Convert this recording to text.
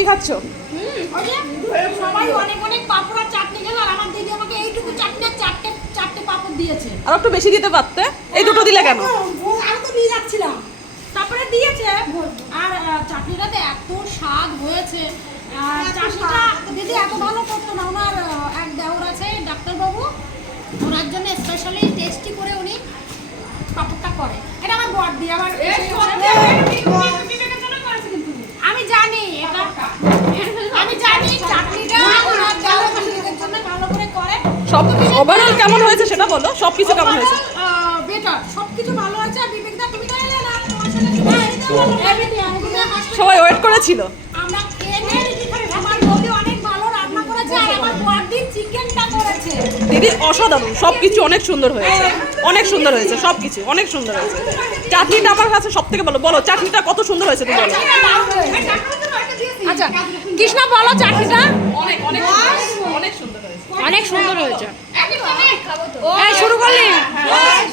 কি খাচ্ছ? সবাই অনেক অনেক পাপড় আর চাটনি খেলো, আর আমার দিদি আমাকে এইটুকু চাটনি আর চারটে পাপড় দিয়েছে। আর একটু বেশি দিতে পারতে, এই দুটো দিলে কেন? আমি তো নিয়ে যাচ্ছিলাম, তারপরে দিয়েছে। আর চাটনিটাতে এত স্বাদ হয়েছে। চাটনিটা দিদি এত ভালো করতো না, ওনার এক দেওর আছে ডাক্তারবাবু, ওনার জন্য স্পেশালি টেস্টি করে উনি পাপড়টা করে। এটা আমার বর দিয়ে আবার আমি জানি এটা, আমি জানি চাটনিটা ওনার দেওর কাশিদের জন্য ভালো করে করে। সব ওভারঅল কেমন হয়েছে সেটা বলো, সব কিছু কেমন হয়েছে? বেটার, সবকিছু ভালো হয়েছে। আর বিবেকদা তুমি তো এলে না, তোমার সাথে সবাই ওয়েট করেছিল। আমরা খেয়ে আমার বৌদি অনেক ভালো রান্না করেছে, আর আমার বড়দি চিকেনটা করেছে। দিদি অসাধারণ, সব কিছু অনেক সুন্দর হয়েছে, অনেক সুন্দর হয়েছে, সব কিছু অনেক সুন্দর হয়েছে। চাটনিটা আমার কাছে সব থেকে ভালো। বলো চাটনিটা কত সুন্দর হয়েছে তুমি বলো। আচ্ছা কৃষ্ণা বলো চাটনিটা অনেক অনেক অনেক সুন্দর হয়েছে। অনেক সুন্দর হয়েছে। শুরু করলি?